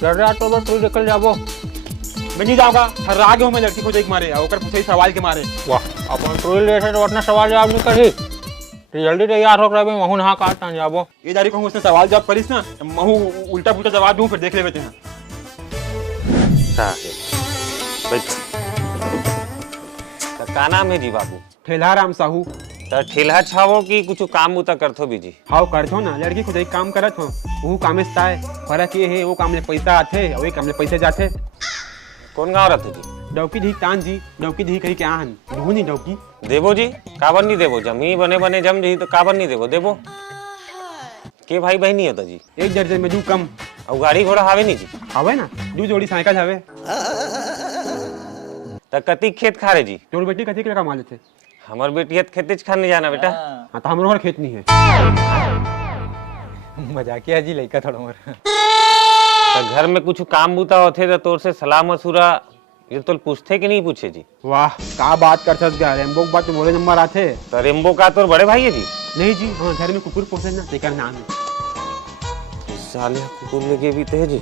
चल रहा तो बस तू निकल जाबो। मैं नहीं जाऊंगा, हर आगे हूँ मैं लड़की को देख मारे और पूछे सवाल के मारे। वाह अपन ट्रोल लेटे तो अपना सवाल जवाब नहीं करी तो जल्दी तैयार हो भाई महू नहा काटता जाबो। ये जारी कहूँ उसने सवाल जवाब करीस ना, महू उल्टा पुल्टा जवाब दूँ फिर देख ले बेटे हैं। का नाम है जी बाबू? ठेलाराम साहू। तो ठेला छावो की कुछ काम उता करथो बीजी? हाउ करथो ना, लड़की खुद एक काम करत हो, वो काम से है फर्क ये है वो काम ले पैसा आथे और ये काम ले पैसे जाते। कौन गाँव रहते जी? डौकी धी तान जी, डौकी धी कही क्या हन ढूंढी डौकी देवो जी काबर नहीं देवो? जमी बने बने जम जी तो काबर नहीं देवो? देवो के भाई बहनी होता जी? एक दर्जन में दू कम। और गाड़ी घोड़ा हावे नहीं जी? हवे ना, दू जोड़ी साइकिल हवे। तो कति खेत खा रहे जी? तोर बेटी कथी के कमा लेते? हमार बेटी खेत खाने जाना बेटा। हाँ तो हमारे खेत नहीं है। मजाकिया जी लड़का थोड़ा मोर। तो घर में कुछ काम बूता होते तो तोर से सलाह मशूरा ये तो पूछते कि नहीं पूछे जी? वाह का बात कर सकते हैं, रेम्बो की बात तो बोले नंबर आते। तो रेम्बो का तोर बड़े भाई है जी? नहीं जी, हाँ घर में कुकुर पोसे ना, तेरा नाम है। साले कुकुर लेके भी थे जी।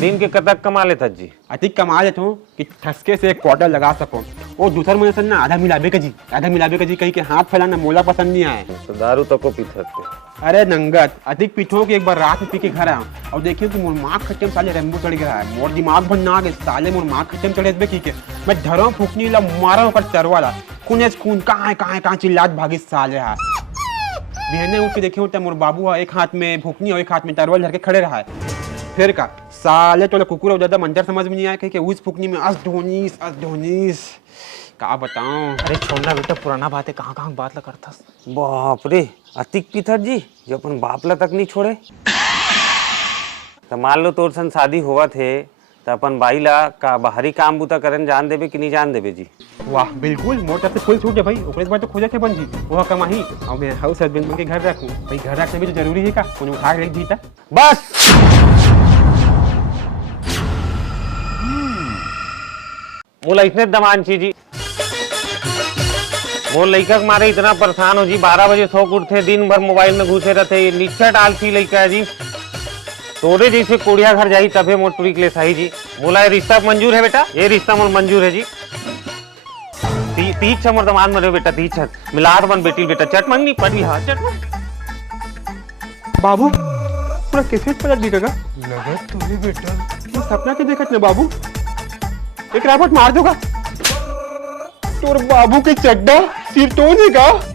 दिन के कतक कमा लेता जी? अधिक कमा लेता हूँ कि ठसके से एक क्वार्टर लगा सको। वो दूसर मुझे सर ना आधा मिलाबे का जी, आधा मिलाबे का जी कहीं के हाथ फैलाना मोला पसंद नहीं आए। तो दारू तक को पीते थे? अरे नंगत अधिक पीठों की एक बार रात में पी के घर आया और देखिए कि मोर माँ खत्म साले रेम्बो चढ़ गया है, मोर दिमाग बनना आ गए साले मोर माँ खत्म चढ़े बे की मैं धरो फूकनी ला मारा होकर चरवाला खून कहाँ चिल्लात भागी साले हा। बहने उठ के देखे होता मोर बाबू एक हाथ में भूखनी और एक हाथ में तरवल धर के खड़े रहा है। फिर का साले तो कुकुर ज्यादा मंजर समझ में नहीं आया कि उस फूकनी में अस धोनीस का बताऊं। अरे छोड़ना बेटा, पुराना बात है, कहाँ कहाँ बात ला करता। बाप रे अतिक पीथर जी जो अपन बापला तक नहीं छोड़े। तो मान लो तोर सन शादी हुआ थे तो अपन बाई ला का बाहरी काम बूता करन जान देबे कि नहीं जान देबे जी? वाह बिल्कुल, मोर तरफ से फुल छूट है भाई। ओकरे बाद तो खोजे थे बन जी वो कमाही और मैं हाउस हस्बैंड बन के घर रखूं भाई। घर रखने भी तो जरूरी है का, कोनो उठा के रख दी था बस। मोला इतने दमान छी जी, मोर लड़का के मारे इतना परेशान हो जी। 12 बजे सो उठते, दिन भर मोबाइल में घुसे रहते, नीचे डालती लड़का है जी। तोरे जैसे कोड़िया घर जाई तबे मोर टुरी के लिए सही जी। मोला ये रिश्ता मंजूर है बेटा, ये रिश्ता मोर मंजूर है जी। तीछ मोर दमान मरे बेटा, तीछ मिलाद बन बेटी बेटा। चट मंगनी पड़ी हाँ चट बाबू पूरा कैसे पलट दी लगा तुम्हें बेटा। तो सपना के देखत ना बाबू, एक रावट मार दूंगा तोर बाबू के चड्डा सिर तो नहीं का।